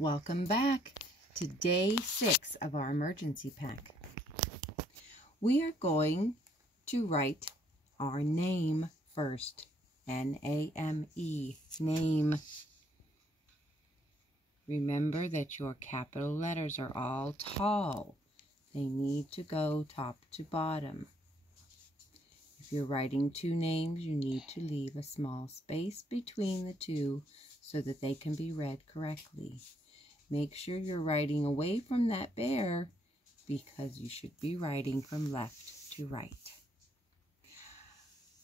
Welcome back to day 6 of our emergency pack. We are going to write our name first. N-A-M-E, name. Remember that your capital letters are all tall. They need to go top to bottom. If you're writing two names, you need to leave a small space between the two so that they can be read correctly. Make sure you're writing away from that bear because you should be writing from left to right.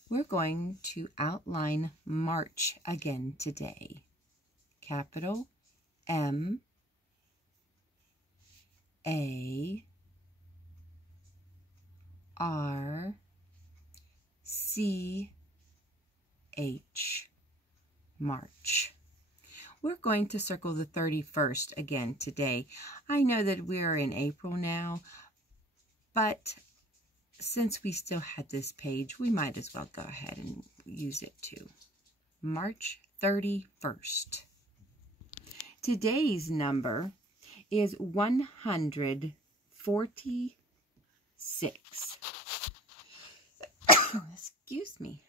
We're going to outline March again today. Capital M A R C H, March. We're going to circle the 31st again today. I know that we're in April now, but since we still had this page, we might as well go ahead and use it too. March 31st. Today's number is 146. Excuse me.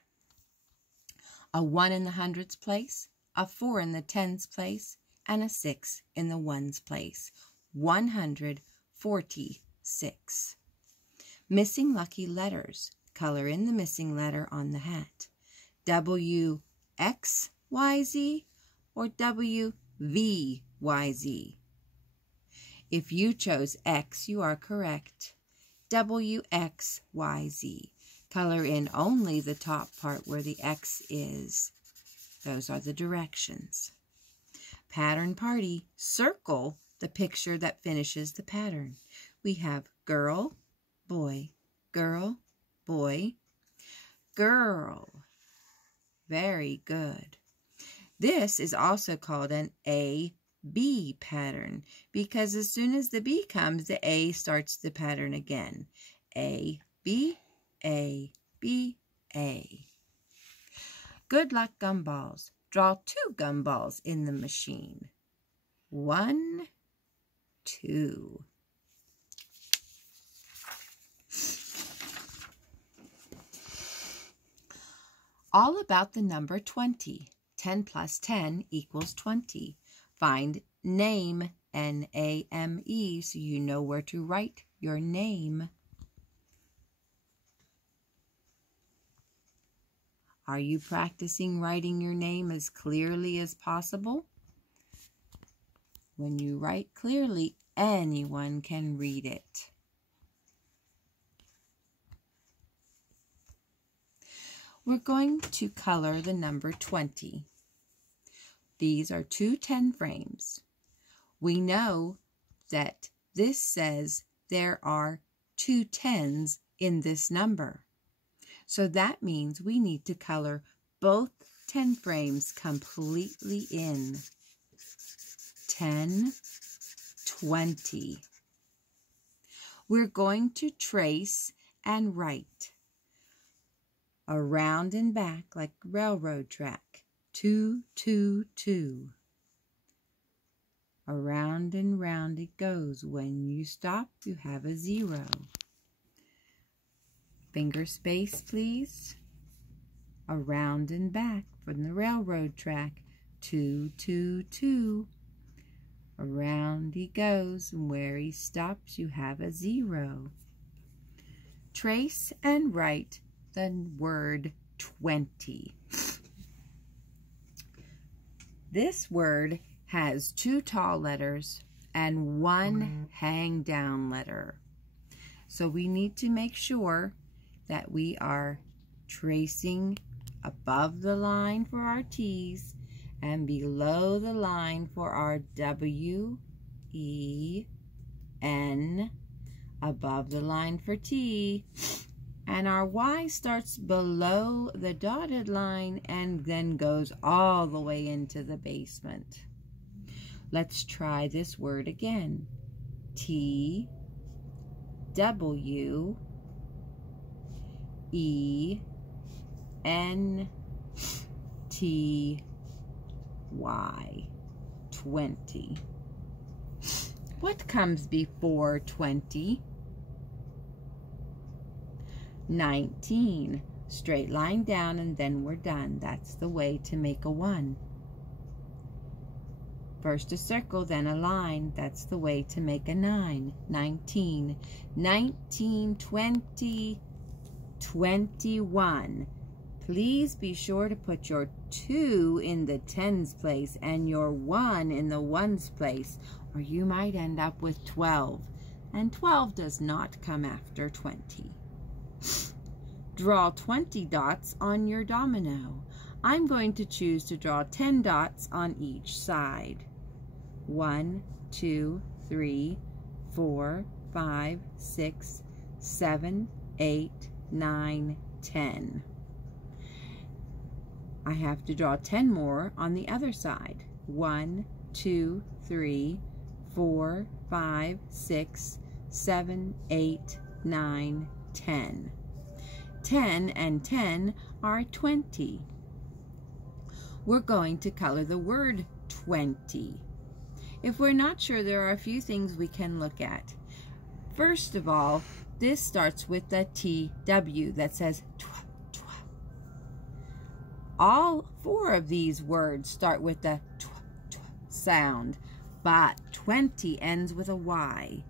A 1 in the hundreds place, a 4 in the tens place, and a 6 in the ones place. 146. Missing lucky letters. Color in the missing letter on the hat. W-X-Y-Z or W-V-Y-Z. If you chose X, you are correct. W-X-Y-Z. Color in only the top part where the X is. Those are the directions. Pattern party. Circle the picture that finishes the pattern. We have girl, boy, girl, boy, girl. Very good. This is also called an A-B pattern because as soon as the B comes, the A starts the pattern again. A, B, A, B, A. Good luck gumballs. Draw 2 gumballs in the machine. 1, 2. All about the number 20. 10 plus 10 equals 20. Find name, N-A-M-E, so you know where to write your name. Are you practicing writing your name as clearly as possible? When you write clearly, anyone can read it. We're going to color the number 20. These are 2 10 frames. We know that this says there are 2 10s in this number. So that means we need to color both 10 frames completely in. 10, 20. We're going to trace and write around and back like railroad track. 2, 2, 2. Around and round it goes. When you stop, you have a 0. Finger space, please. Around and back from the railroad track. 2, 2, 2. Around he goes, and where he stops, you have a 0. Trace and write the word 20. This word has 2 tall letters and 1 hang down letter. So we need to make sure that we are tracing above the line for our T's and below the line for our W, E, N, above the line for T, and our Y starts below the dotted line and then goes all the way into the basement. Let's try this word again. T, W, E, N, T, Y, 20. What comes before 20? 19. Straight line down and then we're done. That's the way to make a 1. First a circle, then a line. That's the way to make a 9. 19. 19, 20, 21. Please be sure to put your 2 in the tens place and your 1 in the ones place, or you might end up with 12. And 12 does not come after 20. Draw 20 dots on your domino. I'm going to choose to draw 10 dots on each side. 1, 2, 3, 4, 5, 6, 7, 8, 9, 10. I have to draw 10 more on the other side. 1, 2, 3, 4, 5, 6, 7, 8, 9, 10. 10 and 10 are 20. We're going to color the word 20. If we're not sure, there are a few things we can look at. First of all, this starts with the TW that says tw, tw. All 4 of these words start with the tw, tw sound, but 20 ends with a Y.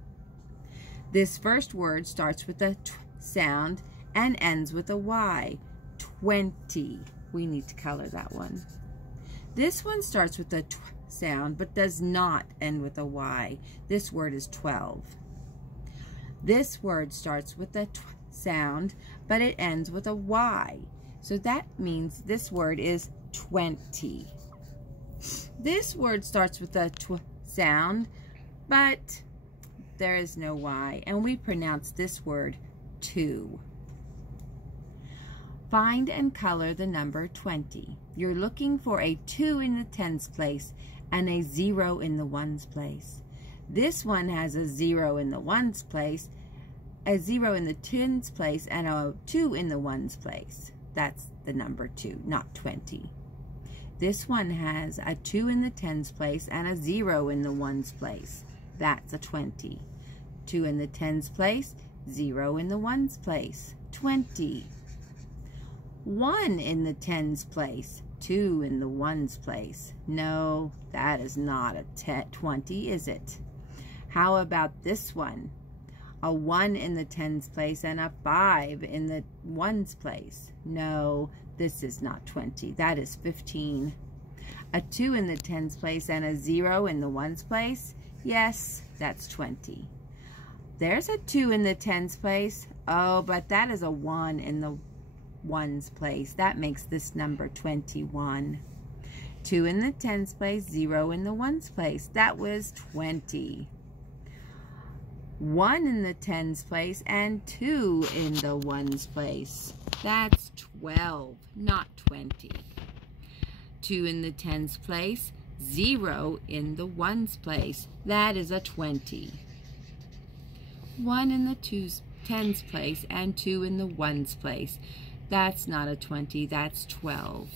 This first word starts with the tw sound and ends with a Y. 20. We need to color that one. This one starts with a tw sound but does not end with a Y. This word is 12. This word starts with a tw sound but it ends with a Y. So that means this word is 20. This word starts with a tw sound but there is no Y, and we pronounce this word 2. Find and color the number 20. You're looking for a 2 in the tens place and a 0 in the ones place. This one has a 0 in the ones place, a 0 in the tens place, and a 2 in the ones place. That's the number 2, not 20. This one has a 2 in the tens place and a 0 in the ones place. That's a 20. 2 in the tens place, 0 in the ones place. 20. 1 in the tens place, 2 in the ones place. No, that is not a 20, is it? How about this one? A 1 in the tens place and a 5 in the ones place. No, this is not 20. That is 15. A 2 in the tens place and a 0 in the ones place. Yes, that's 20. There's a 2 in the tens place. Oh, but that is a 1 in the ones place. That makes this number 21. 2 in the tens place, 0 in the ones place. That was 20. 1 in the tens place and 2 in the ones place. That's 12, not 20. 2 in the tens place, 0 in the ones place. That is a 20. 1 in the tens place and 2 in the ones place. That's not a 20, that's 12.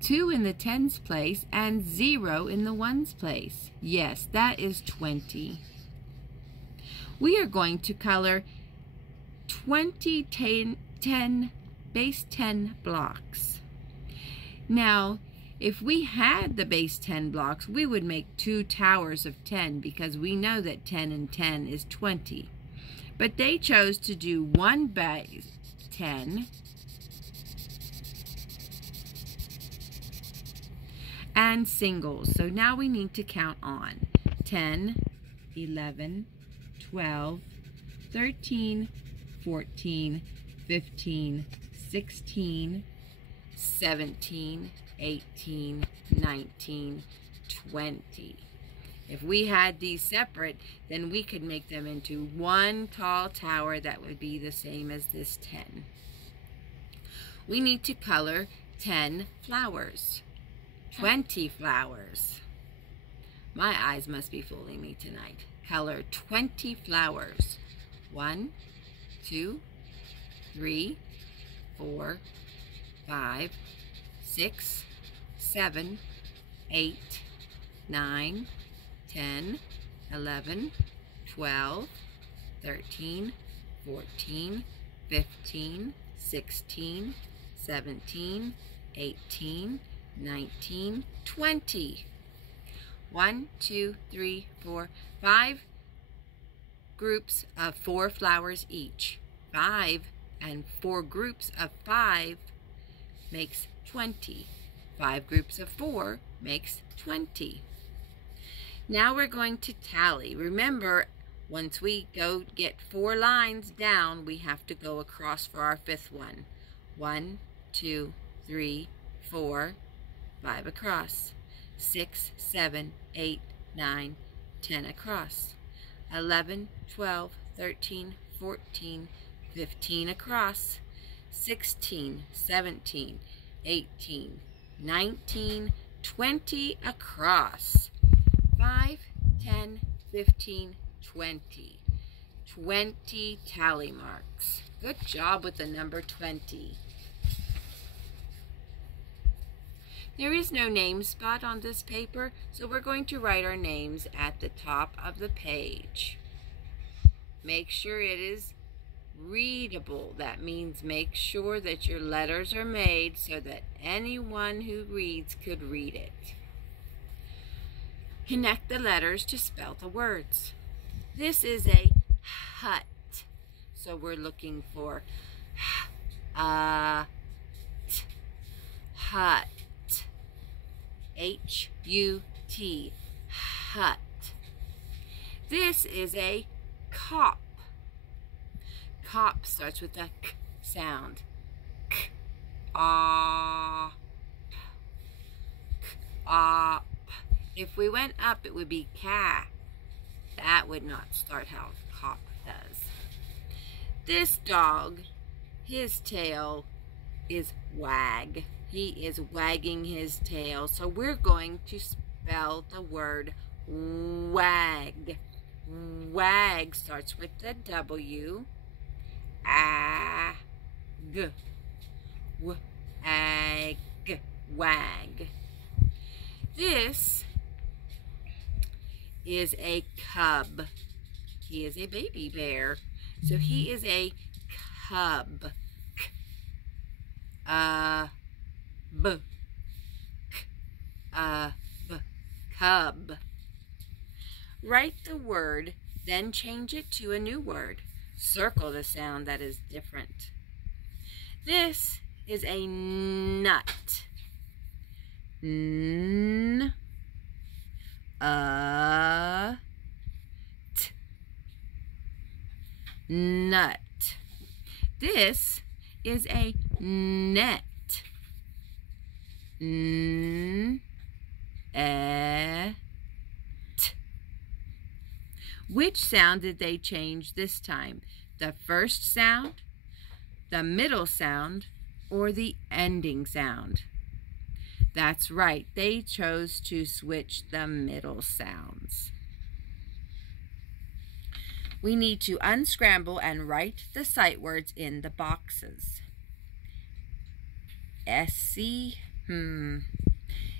2 in the tens place and 0 in the ones place. Yes, that is 20. We are going to color 20 base 10 blocks. Now, if we had the base 10 blocks, we would make 2 towers of 10 because we know that 10 and 10 is 20. But they chose to do 1 base 10 and singles. So now we need to count on 10, 11, 12, 13, 14, 15, 16, 17, 18, 19, 20. If we had these separate, then we could make them into one tall tower that would be the same as this 10. We need to color 10 flowers, 20 flowers. My eyes must be fooling me tonight. Color 20 flowers. 1, 2, 3, 4, 5, 6, 7, 8, 9, 10, 11, 12, 13, 14, 15, 16, 17, 18, 19, 20. 1, 2, 3, 4, 5 groups of 4 flowers each. 5 and 4 groups of 5 makes 20. 5 groups of 4 makes 20. Now we're going to tally. Remember, once we go get 4 lines down, we have to go across for our 5th one. 1, 2, 3, 4, 5 across. 6, 7, 8, 9, 10 across. 11, 12, 13, 14, 15 across. 16, 17, 18, 19, 20 across. 5, 10, 15, 20. 20 tally marks. Good job with the number 20. There is no name spot on this paper, so we're going to write our names at the top of the page. Make sure it is readable. That means make sure that your letters are made so that anyone who reads could read it. Connect the letters to spell the words. This is a hut, so we're looking for hut. H-U-T, hut. This is a cop. Cop starts with a k sound. K, ah, k, ah. If we went up, it would be ca. That would not start how cop does. This dog, his tail is wag. He is wagging his tail. So we're going to spell the word wag. Wag starts with the W. A, G. W-A-G. Wag. This is a cub. He is a baby bear. So he is a cub. B, b, cub. Write the word, then change it to a new word. Circle the sound that is different. This is a nut. N, t, nut. This is a net. N, e, t. Which sound did they change this time? The first sound, the middle sound, or the ending sound? That's right, they chose to switch the middle sounds. We need to unscramble and write the sight words in the boxes. S-C,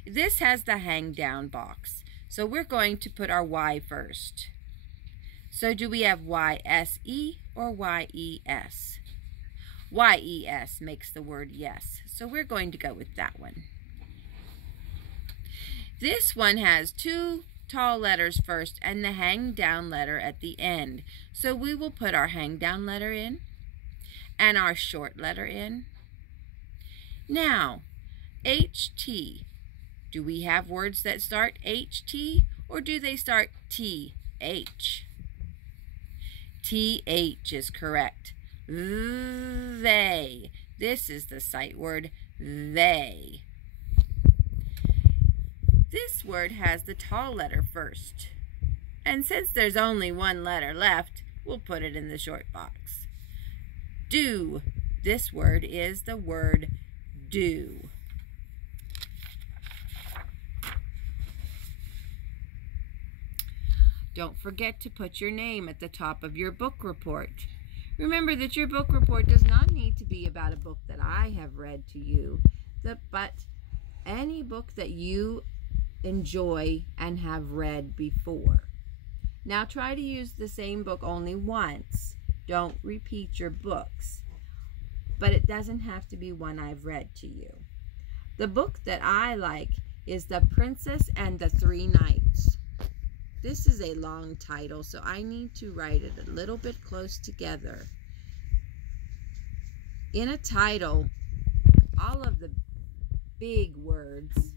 This has the hang down box, so we're going to put our Y first. So do we have Y-S-E or Y-E-S? Y-E-S makes the word yes, so we're going to go with that one. This one has 2 tall letters first and the hang down letter at the end. So we will put our hang down letter in and our short letter in. Now, H-T. Do we have words that start H-T or do they start T-H? T-H is correct. They. This is the sight word they. This word has the tall letter first. And since there's only 1 letter left, we'll put it in the short box. Do. This word is the word do. Don't forget to put your name at the top of your book report. Remember that your book report does not need to be about a book that I have read to you, but any book that you enjoy and have read before. Now try to use the same book only once. Don't repeat your books. But it doesn't have to be one I've read to you. The book that I like is The Princess and the Three Knights. This is a long title, so I need to write it a little bit close together. In a title, all of the big words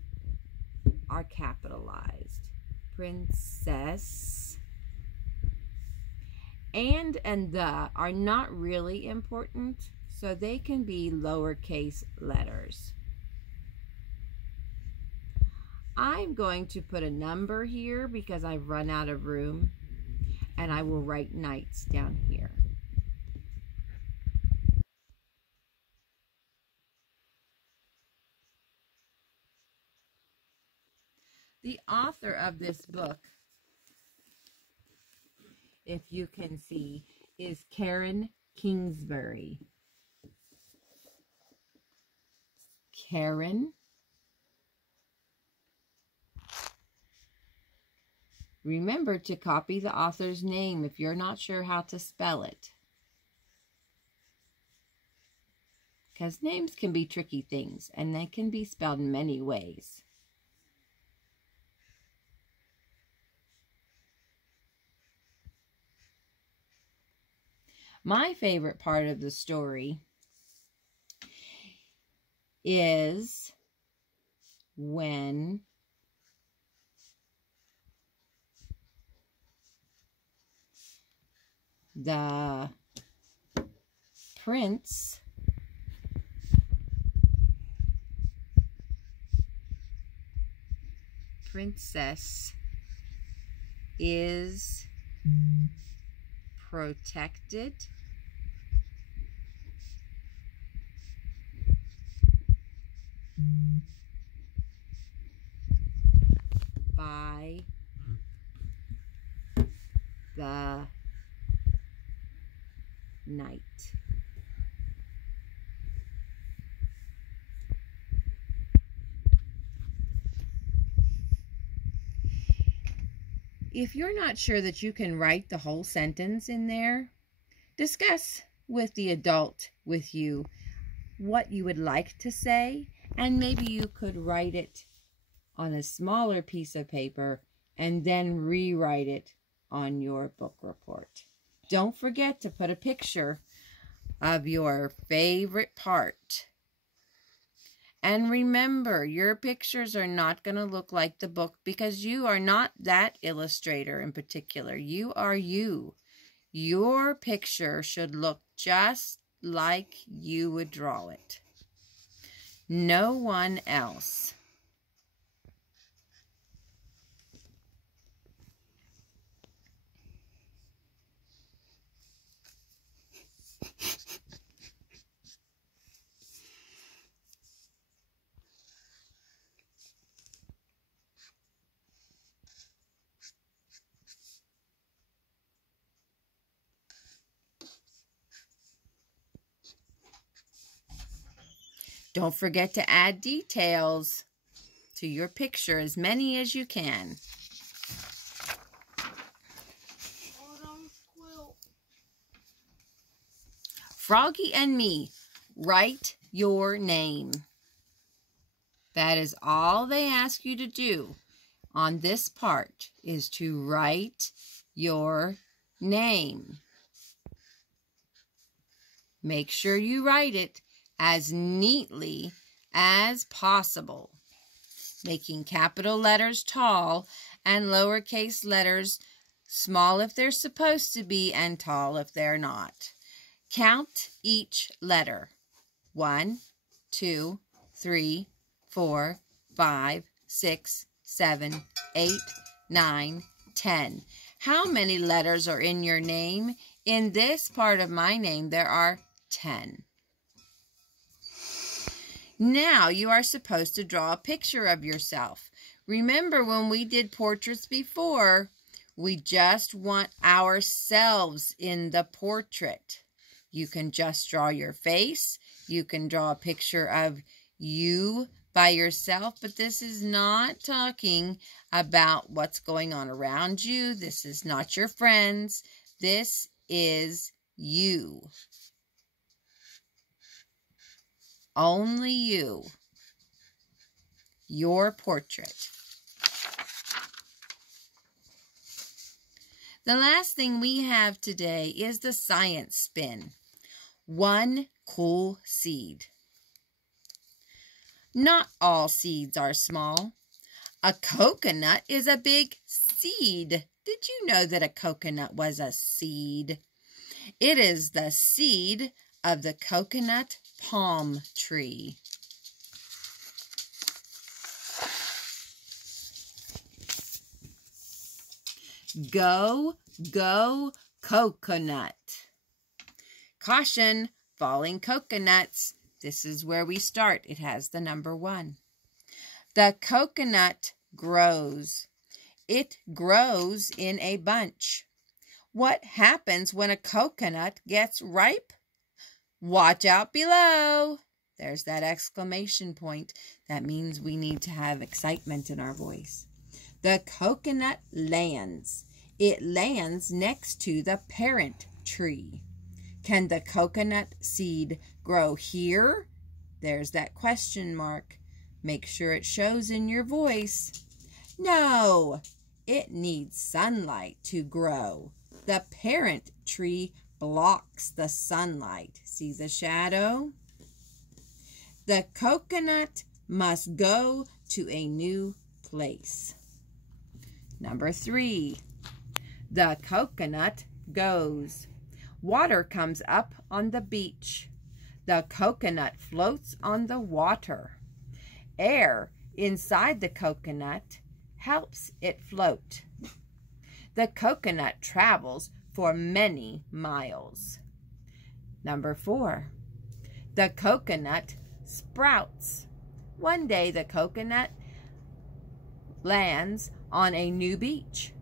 are capitalized. Princess and the are not really important, so they can be lowercase letters. I'm going to put a number here because I've run out of room, and I will write knights down here. The author of this book, if you can see, is Karen Kingsbury. Karen. Remember to copy the author's name if you're not sure how to spell it, because names can be tricky things and they can be spelled in many ways. My favorite part of the story is when the princess is protected by the knight. If you're not sure that you can write the whole sentence in there, discuss with the adult with you what you would like to say, and maybe you could write it on a smaller piece of paper and then rewrite it on your book report. Don't forget to put a picture of your favorite part. And remember, your pictures are not going to look like the book because you are not that illustrator in particular. You are you. Your picture should look just like you would draw it. No one else. Don't forget to add details to your picture, as many as you can. Froggy and me, write your name. That is all they ask you to do on this part, is to write your name. Make sure you write it as neatly as possible, making capital letters tall and lowercase letters small if they're supposed to be and tall if they're not. Count each letter. 1, 2, 3, 4, 5, 6, 7, 8, 9, 10. How many letters are in your name? In this part of my name, there are 10. Now you are supposed to draw a picture of yourself. Remember when we did portraits before, we just want ourselves in the portrait. You can just draw your face. You can draw a picture of you by yourself, but this is not talking about what's going on around you. This is not your friends. This is you. Only you. Your portrait. The last thing we have today is the science spin. One cool seed. Not all seeds are small. A coconut is a big seed. Did you know that a coconut was a seed? It is the seed of the coconut palm tree. Go, go, coconut. Caution, falling coconuts. This is where we start. It has the number 1. The coconut grows. It grows in a bunch. What happens when a coconut gets ripe? Watch out below. There's that exclamation point. That means we need to have excitement in our voice. The coconut lands. It lands next to the parent tree. Can the coconut seed grow here? There's that question mark. Make sure it shows in your voice. No, it needs sunlight to grow. The parent tree blocks the sunlight. See the shadow? The coconut must go to a new place. Number 3, the coconut goes. Water comes up on the beach. The coconut floats on the water. Air inside the coconut helps it float. The coconut travels for many miles. Number 4, the coconut sprouts. One day the coconut lands on a new beach.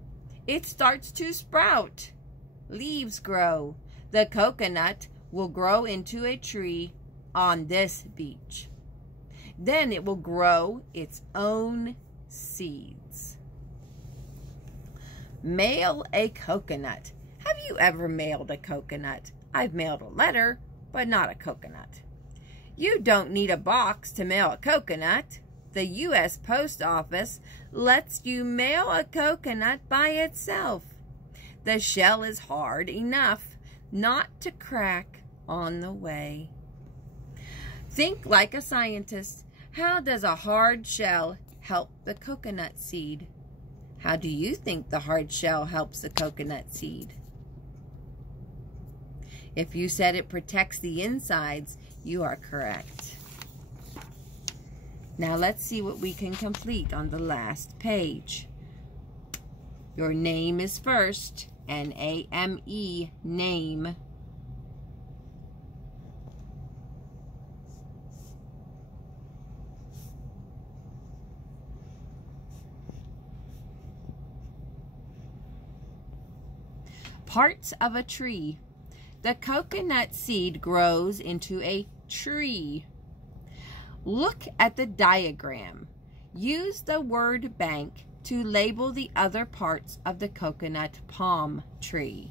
It starts to sprout. Leaves grow. The coconut will grow into a tree on this beach. Then it will grow its own seeds. Mail a coconut. Have you ever mailed a coconut? I've mailed a letter, but not a coconut. You don't need a box to mail a coconut. The U.S. Post Office lets you mail a coconut by itself. The shell is hard enough not to crack on the way. Think like a scientist. How does a hard shell help the coconut seed? How do you think the hard shell helps the coconut seed? If you said it protects the insides, you are correct. Now let's see what we can complete on the last page. Your name is first, N-A-M-E, name. Parts of a tree. The coconut seed grows into a tree. Look at the diagram. Use the word bank to label the other parts of the coconut palm tree.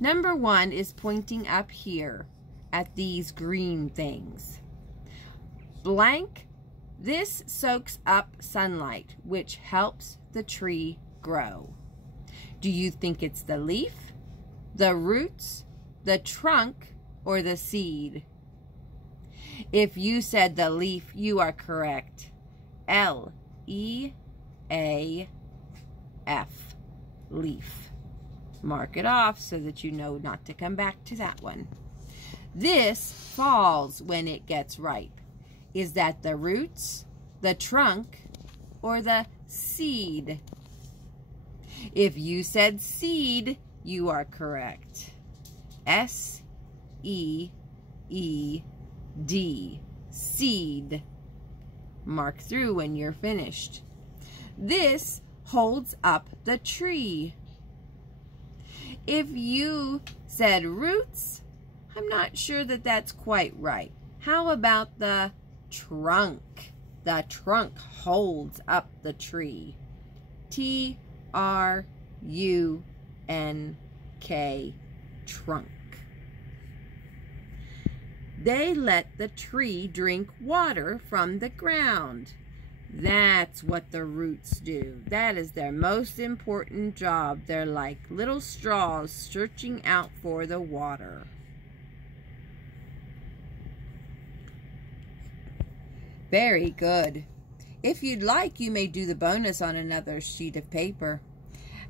Number 1 is pointing up here at these green things. Blank, this soaks up sunlight, which helps the tree grow. Do you think it's the leaf, the roots, the trunk, or the seed? If you said the leaf, you are correct. L-E-A-F, leaf. Mark it off so that you know not to come back to that one. This falls when it gets ripe. Is that the roots, the trunk, or the seed? If you said seed, you are correct. S-E-E-D, seed. Mark through when you're finished. This holds up the tree. If you said roots, I'm not sure that that's quite right. How about the trunk? The The trunk holds up the tree. T-R-U-N-K, trunk. They let the tree drink water from the ground. That's what the roots do. That is their most important job. They're like little straws searching out for the water. Very good. If you'd like, you may do the bonus on another sheet of paper.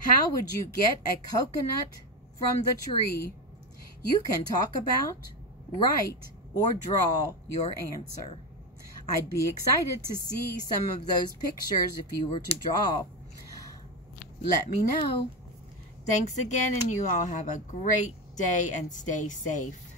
How would you get a coconut from the tree? You can talk about, write, or draw your answer. I'd be excited to see some of those pictures if you were to draw. Let me know. Thanks again, and you all have a great day and stay safe.